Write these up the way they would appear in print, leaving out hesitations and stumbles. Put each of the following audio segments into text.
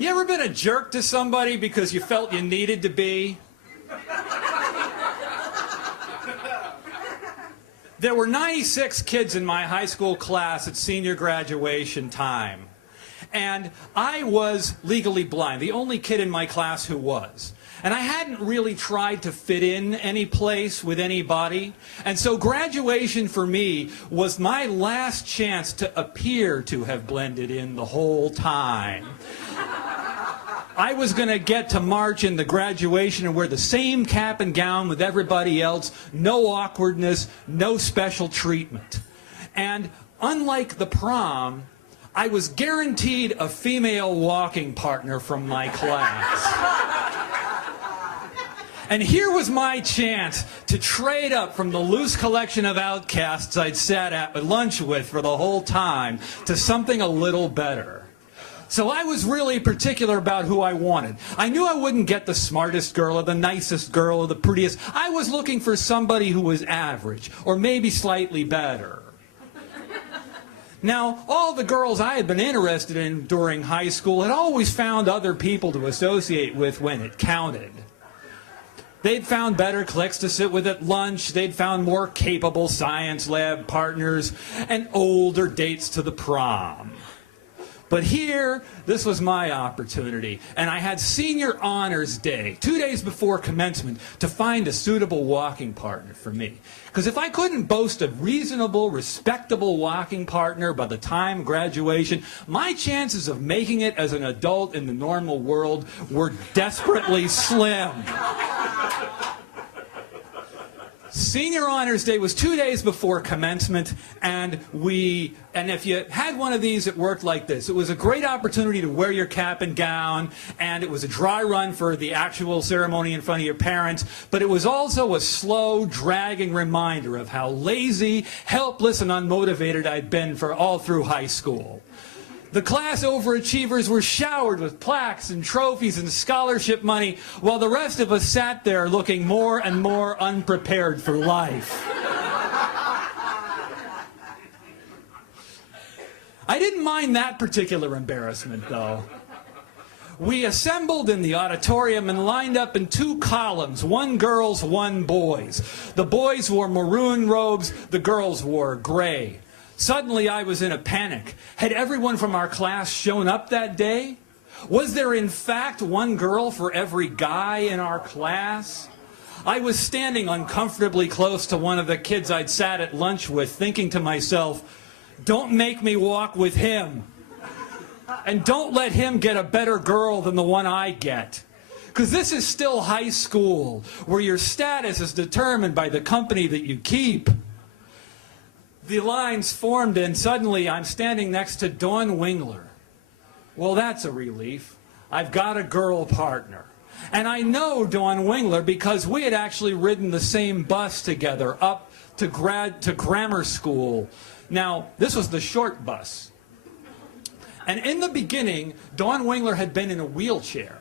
You ever been a jerk to somebody because you felt you needed to be? There were 96 kids in my high school class at senior graduation time. And I was legally blind, the only kid in my class who was. And I hadn't really tried to fit in any place with anybody. And so graduation for me was my last chance to appear to have blended in the whole time. I was going to get to march in the graduation and wear the same cap and gown with everybody else, no awkwardness, no special treatment. And unlike the prom, I was guaranteed a female walking partner from my class. And here was my chance to trade up from the loose collection of outcasts I'd sat at lunch with for the whole time to something a little better. So I was really particular about who I wanted. I knew I wouldn't get the smartest girl or the nicest girl or the prettiest. I was looking for somebody who was average or maybe slightly better. Now, all the girls I had been interested in during high school had always found other people to associate with when it counted. They'd found better cliques to sit with at lunch, they'd found more capable science lab partners, and older dates to the prom. But here, this was my opportunity, and I had senior honors day, 2 days before commencement, to find a suitable walking partner for me. Because if I couldn't boast a reasonable, respectable walking partner by the time of graduation, my chances of making it as an adult in the normal world were desperately slim. Senior Honors Day was 2 days before commencement, and if you had one of these, it worked like this. It was a great opportunity to wear your cap and gown, and it was a dry run for the actual ceremony in front of your parents, but it was also a slow, dragging reminder of how lazy, helpless, and unmotivated I'd been for all through high school. The class overachievers were showered with plaques and trophies and scholarship money, while the rest of us sat there looking more and more unprepared for life. I didn't mind that particular embarrassment, though. We assembled in the auditorium and lined up in 2 columns, 1 girls, 1 boys. The boys wore maroon robes, the girls wore gray. Suddenly I was in a panic. Had everyone from our class shown up that day? Was there in fact 1 girl for every guy in our class? I was standing uncomfortably close to one of the kids I'd sat at lunch with, thinking to myself, don't make me walk with him. And don't let him get a better girl than the one I get. Because this is still high school, where your status is determined by the company that you keep. The lines formed, and suddenly I'm standing next to Dawn Wingler. Well, that's a relief. I've got a girl partner. And I know Dawn Wingler because we had actually ridden the same bus together up to grammar school. Now, this was the short bus. And in the beginning, Dawn Wingler had been in a wheelchair.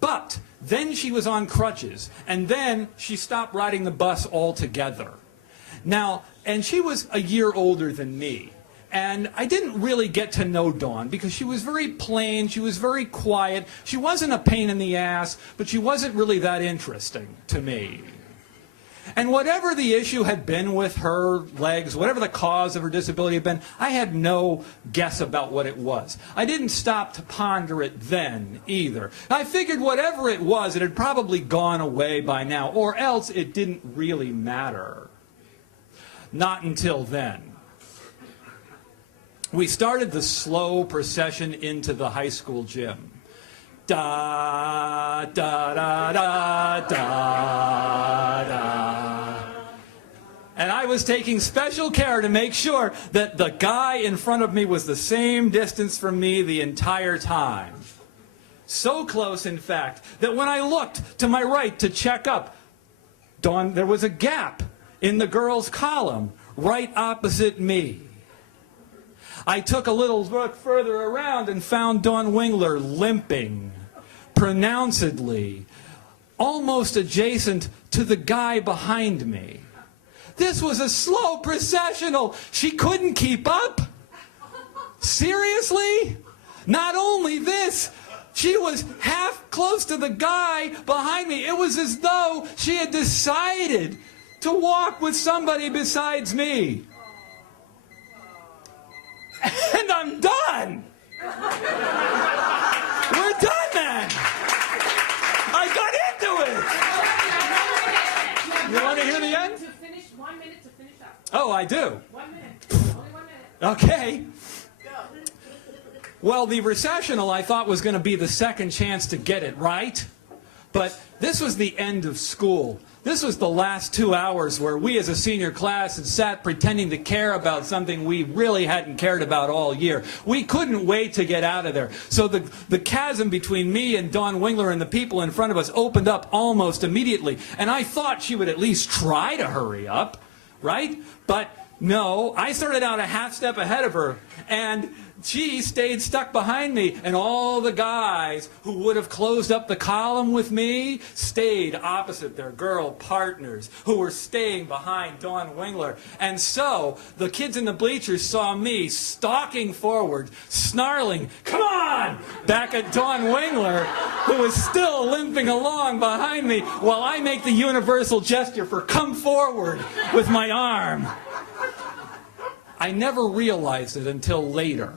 But then she was on crutches, and then she stopped riding the bus altogether. Now, and she was a year older than me. And I didn't really get to know Dawn because she was very plain, she was very quiet. She wasn't a pain in the ass, but she wasn't really that interesting to me. And whatever the issue had been with her legs, whatever the cause of her disability had been, I had no guess about what it was. I didn't stop to ponder it then either. I figured whatever it was, it had probably gone away by now, or else it didn't really matter. Not until then. We started the slow procession into the high school gym. Da, da, da, da, da, da. And I was taking special care to make sure that the guy in front of me was the same distance from me the entire time. So close, in fact, that when I looked to my right to check up, there was a gap in the girls' column right opposite me. I took a little look further around and found Dawn Wingler limping, pronouncedly, almost adjacent to the guy behind me. This was a slow processional. She couldn't keep up. Seriously? Not only this, She was half close to the guy behind me. It was as though she had decided to walk with somebody besides me. And I'm done. We're done then. I got into it. You want to hear the end? 1 minute to finish up. Oh, I do. 1 minute. Only 1 minute. Okay. Well, the recessional I thought was going to be the second chance to get it right. But this was the end of school. This was the last 2 hours where we as a senior class had sat pretending to care about something we really hadn't cared about all year. We couldn't wait to get out of there. So the chasm between me and Dawn Wingler and the people in front of us opened up almost immediately. And I thought she would at least try to hurry up, right? But no, I started out a half step ahead of her, and she stayed stuck behind me, and all the guys who would have closed up the column with me stayed opposite their girl partners who were staying behind Dawn Wingler. And so the kids in the bleachers saw me stalking forward, snarling, "Come on!" back at Dawn Wingler, who was still limping along behind me, while I make the universal gesture for "come forward" with my arm. I never realized it until later.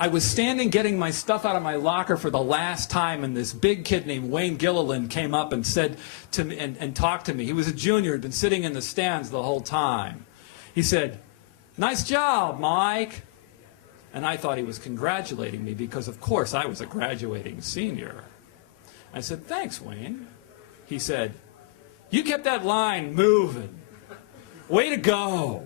I was standing getting my stuff out of my locker for the last time, and this big kid named Wayne Gilliland came up and said to me and talked to me. He was a junior, had been sitting in the stands the whole time. He said, "Nice job, Mike." And I thought he was congratulating me because, of course, I was a graduating senior. I said, "Thanks, Wayne." He said, "You kept that line moving. Way to go."